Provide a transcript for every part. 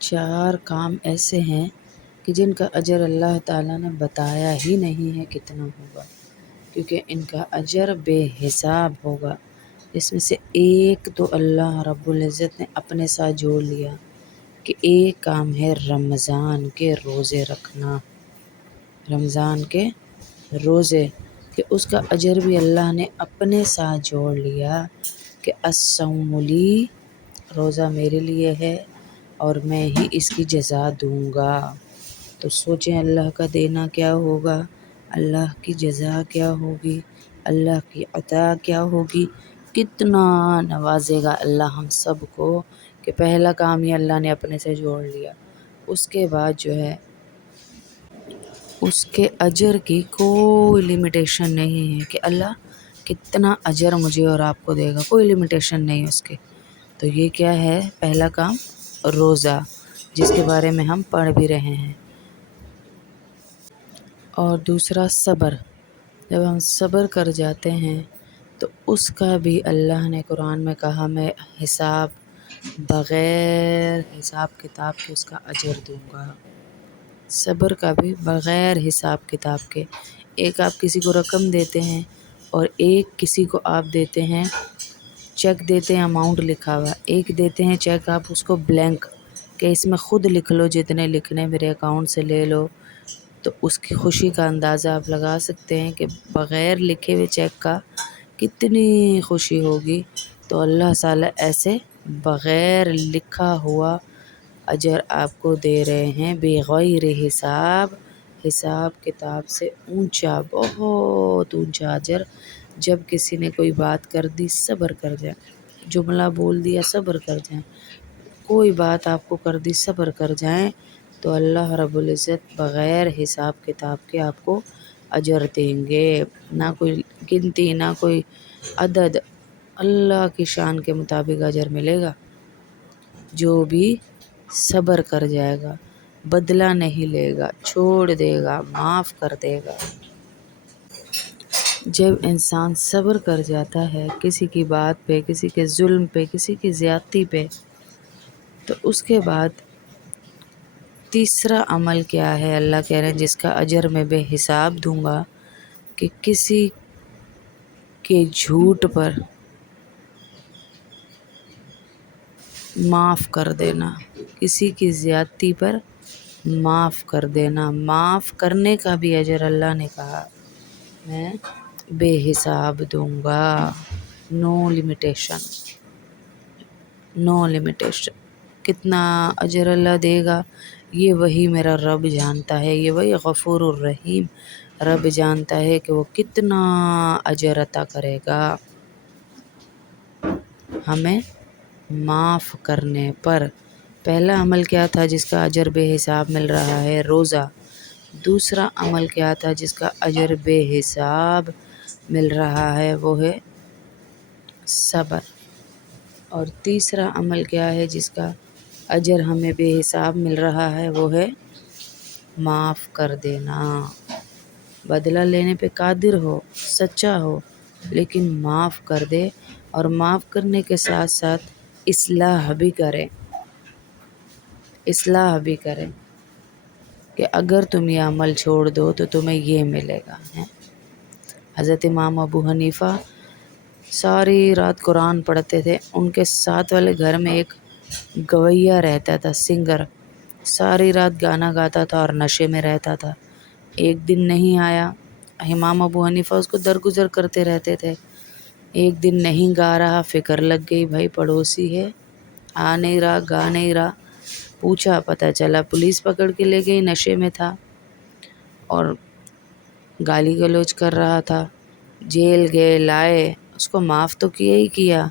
4 کام ایسے ہیں کہ جن کا اجر اللہ تعالیٰ نے بتایا ہی نہیں ہے کتنا ہوگا، کیونکہ ان کا اجر بے حساب ہوگا۔ اس میں سے ایک تو اللہ رب العزت نے اپنے ساتھ جوڑ لیا کہ ایک کام ہے رمضان کے روزے رکھنا، رمضان کے روزے، کہ اس کا اجر بھی اللہ نے اپنے ساتھ جوڑ لیا کہ الصوم لی، روزہ میرے لیے ہے اور میں ہی اس کی جزا دوں گا۔ تو سوچیں اللہ کا دینا کیا ہوگا، اللہ کی جزا کیا ہوگی، اللہ کی عطا کیا ہوگی، کتنا نوازے گا اللہ ہم سب کو کہ پہلا کام ہی اللہ نے اپنے سے جوڑ لیا۔ اس کے بعد جو ہے اس کے اجر کی کوئی لمیٹیشن نہیں ہے کہ اللہ کتنا اجر مجھے اور آپ کو دے گا، کوئی لمیٹیشن نہیں اس کے۔ تو یہ کیا ہے؟ پہلا کام روزہ، جس کے بارے میں ہم پڑھ بھی رہے ہیں، اور دوسرا صبر۔ جب ہم صبر کر جاتے ہیں تو اس کا بھی اللہ نے قرآن میں کہا میں حساب، بغیر حساب کتاب کے اس کا اجر دوں گا۔ صبر کا بھی بغیر حساب کتاب کے۔ ایک آپ کسی کو رقم دیتے ہیں اور ایک کسی کو آپ دیتے ہیں چیک دیتے ہیں اماؤنٹ لکھا ہوا، ایک دیتے ہیں چیک آپ اس کو بلینک کہ اس میں خود لکھ لو جتنے لکھنے میرے اکاؤنٹ سے لے لو۔ تو اس کی خوشی کا اندازہ آپ لگا سکتے ہیں کہ بغیر لکھے ہوئے چیک کا کتنی خوشی ہوگی۔ تو اللہ تعالیٰ ایسے بغیر لکھا ہوا اجر آپ کو دے رہے ہیں بغیر حساب، حساب کتاب سے اونچا، بہت اونچا اجر۔ جب کسی نے کوئی بات کر دی صبر کر جائیں، جملہ بول دیا صبر کر جائیں، کوئی بات آپ کو کر دی صبر کر جائیں، تو اللہ رب العزت بغیر حساب کتاب کے آپ کو اجر دیں گے۔ نہ کوئی گنتی، نہ کوئی عدد، اللہ کی شان کے مطابق اجر ملے گا۔ جو بھی صبر کر جائے گا، بدلہ نہیں لے گا، چھوڑ دے گا، معاف کر دے گا۔ جب انسان صبر کر جاتا ہے کسی کی بات پہ، کسی کے ظلم پہ، کسی کی زیادتی پہ، تو اس کے بعد تیسرا عمل کیا ہے؟ اللہ کہہ رہے ہیں جس کا اجر میں بے حساب دوں گا، کہ کسی کے جھوٹ پر معاف کر دینا، کسی کی زیادتی پر معاف کر دینا۔ معاف کرنے کا بھی اجر اللہ نے کہا میں بے حساب دوں گا، نو لمیٹیشن، نو لمیٹیشن۔ کتنا اجر اللہ دے گا یہ وہی میرا رب جانتا ہے، یہ وہی غفور الرحیم رب جانتا ہے کہ وہ کتنا اجر عطا کرے گا ہمیں معاف کرنے پر۔ پہلا عمل کیا تھا جس کا اجر بے حساب مل رہا ہے؟ روزہ۔ دوسرا عمل کیا تھا جس کا اجر بے حساب مل رہا ہے؟ وہ ہے صبر۔ اور تیسرا عمل کیا ہے جس کا اجر ہمیں بے حساب مل رہا ہے؟ وہ ہے معاف کر دینا۔ بدلہ لینے پہ قادر ہو، سچا ہو، لیکن معاف کر دے، اور معاف کرنے کے ساتھ ساتھ اصلاح بھی کرے، اصلاح بھی کرے کہ اگر تم یہ عمل چھوڑ دو تو تمہیں یہ ملے گا۔ حضرت امام ابو حنیفہ ساری رات قرآن پڑھتے تھے، ان کے ساتھ والے گھر میں ایک گویا رہتا تھا، سنگر، ساری رات گانا گاتا تھا اور نشے میں رہتا تھا۔ ایک دن نہیں آیا، امام ابو حنیفہ اس کو درگزر کرتے رہتے تھے۔ ایک دن نہیں گا رہا، فکر لگ گئی بھائی پڑوسی ہے، آ نہیں رہا، گا نہیں رہا۔ پوچھا، پتہ چلا پولیس پکڑ کے لے گئی، نشے میں تھا اور گالی گلوچ کر رہا تھا۔ جیل گئے، لائے، اس کو معاف تو کیا ہی کیا،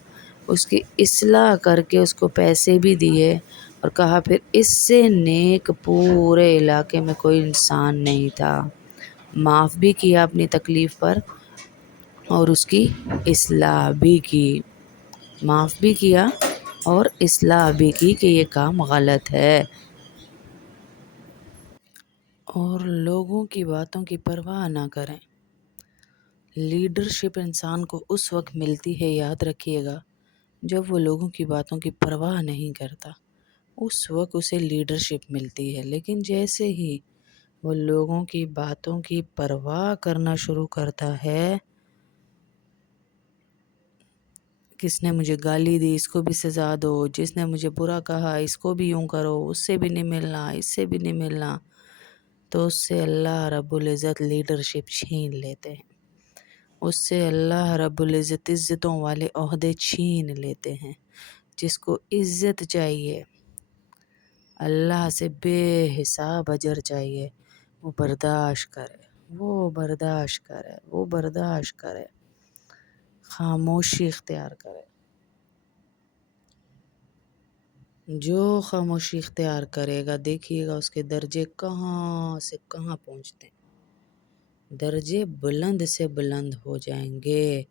اس کی اصلاح کر کے اس کو پیسے بھی دیے، اور کہا پھر اس سے نیک پورے علاقے میں کوئی انسان نہیں تھا۔ معاف بھی کیا اپنی تکلیف پر اور اس کی اصلاح بھی کی، معاف بھی کیا اور اصلاح بھی کی کہ یہ کام غلط ہے۔ اور لوگوں کی باتوں کی پرواہ نہ کریں۔ لیڈرشپ انسان کو اس وقت ملتی ہے، یاد رکھیے گا، جب وہ لوگوں کی باتوں کی پرواہ نہیں کرتا، اس وقت اسے لیڈرشپ ملتی ہے، لیکن جیسے ہی وہ لوگوں کی باتوں کی پرواہ کرنا شروع کرتا ہے، کس نے مجھے گالی دی اس کو بھی سزا دو، جس نے مجھے برا کہا اس کو بھی یوں کرو، اس سے بھی نہیں ملنا، اس سے بھی نہیں ملنا، تو اس سے اللہ رب العزت لیڈرشپ چھین لیتے ہیں، اس سے اللہ رب العزت عزتوں والے عہدے چھین لیتے ہیں۔ جس کو عزت چاہیے، اللہ سے بے حساب اجر چاہیے، وہ برداشت کرے، وہ برداشت کرے، وہ برداشت کرے، خاموشی اختیار کرے۔ جو خاموشی اختیار کرے گا دیکھیے گا اس کے درجے کہاں سے کہاں پہنچتے ہیں، درجے بلند سے بلند ہو جائیں گے۔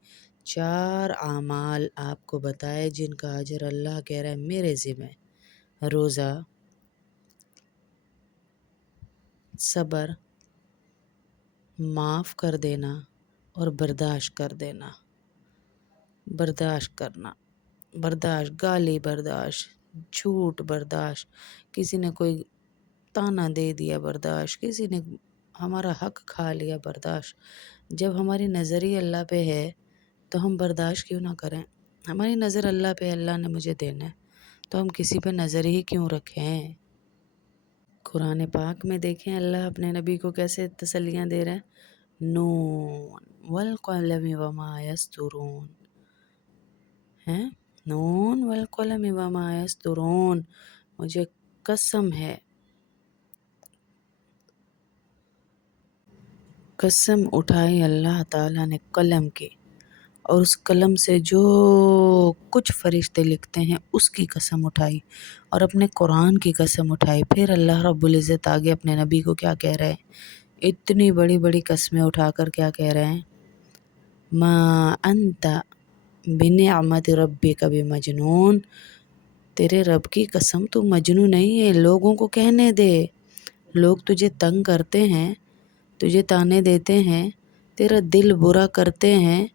4 اعمال آپ کو بتائے جن کا اجر اللہ کہہ رہا ہے میرے ذمہ: روزہ، صبر، معاف کر دینا اور برداشت کر دینا۔ برداشت کرنا، برداشت، گالی برداشت، جھوٹ برداشت، کسی نے کوئی تانا دے دیا برداشت، کسی نے ہمارا حق کھا لیا برداشت۔ جب ہماری نظر ہی اللہ پہ ہے تو ہم برداشت کیوں نہ کریں؟ ہماری نظر اللہ پہ، اللہ نے مجھے دینا ہے تو ہم کسی پہ نظر ہی کیوں رکھیں؟ قرآن پاک میں دیکھیں اللہ اپنے نبی کو کیسے تسلیاں دے رہے ہیں، نون والقلم وما یسطرون، ہیں، نون والقلم وما یسطرون، مجھے قسم ہے، قسم اٹھائی اللہ تعالیٰ نے قلم کی، اور اس قلم سے جو کچھ فرشتے لکھتے ہیں اس کی قسم اٹھائی، اور اپنے قرآن کی قسم اٹھائی۔ پھر اللہ رب العزت آگے اپنے نبی کو کیا کہہ رہے ہیں؟ اتنی بڑی بڑی قسمیں اٹھا کر کیا کہہ رہے ہیں؟ ما انت بنعمت ربک بمجنون، تیرے رب کی قسم تو مجنون نہیں ہے، لوگوں کو کہنے دے، لوگ تجھے تنگ کرتے ہیں، تجھے تانے دیتے ہیں، تیرا دل برا کرتے ہیں،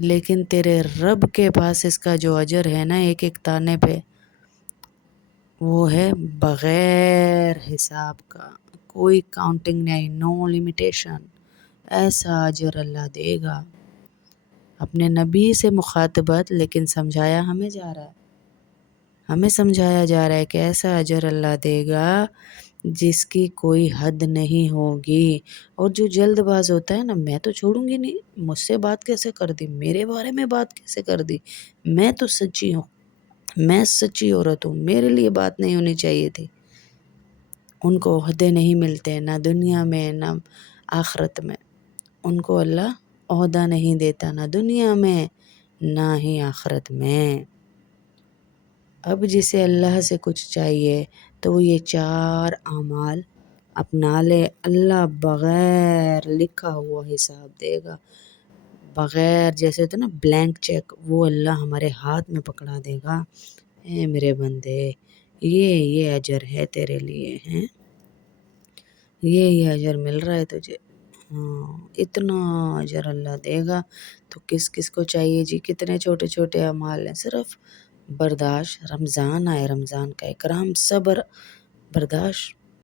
لیکن تیرے رب کے پاس اس کا جو اجر ہے نا ایک ایک تانے پہ، وہ ہے بغیر حساب کا، کوئی کاؤنٹنگ نہیں، نو لمیٹیشن، ایسا اجر اللہ دے گا۔ اپنے نبی سے مخاطبت، لیکن سمجھایا ہمیں جا رہا ہے، ہمیں سمجھایا جا رہا ہے کہ ایسا اجر اللہ دے گا جس کی کوئی حد نہیں ہوگی۔ اور جو جلد باز ہوتا ہے نا، میں تو چھوڑوں گی نہیں، مجھ سے بات کیسے کر دی، میرے بارے میں بات کیسے کر دی، میں تو سچی ہوں، میں سچی عورت ہوں، میرے لیے بات نہیں ہونی چاہیے تھی۔ ان کو عہدے نہیں ملتے، نہ دنیا میں نہ آخرت میں، ان کو اللہ عہدہ نہیں دیتا، نہ دنیا میں نہ ہی آخرت میں۔ اب جسے اللہ سے کچھ چاہیے تو وہ یہ 4 اعمال اپنا لے، اللہ بغیر لکھا ہوا حساب دے گا، بغیر جیسے ہوتا نا بلینک چیک، وہ اللہ ہمارے ہاتھ میں پکڑا دے گا، اے میرے بندے یہ اجر ہے تیرے لیے، ہیں، یہ اجر مل رہا ہے تجھے، ہاں، اتنا اجر اللہ دے گا۔ تو کس کس کو چاہیے جی؟ کتنے چھوٹے چھوٹے اعمال ہیں، صرف برداشت، رمضان آئے، رمضان کا اکرام، صبر، برداشت،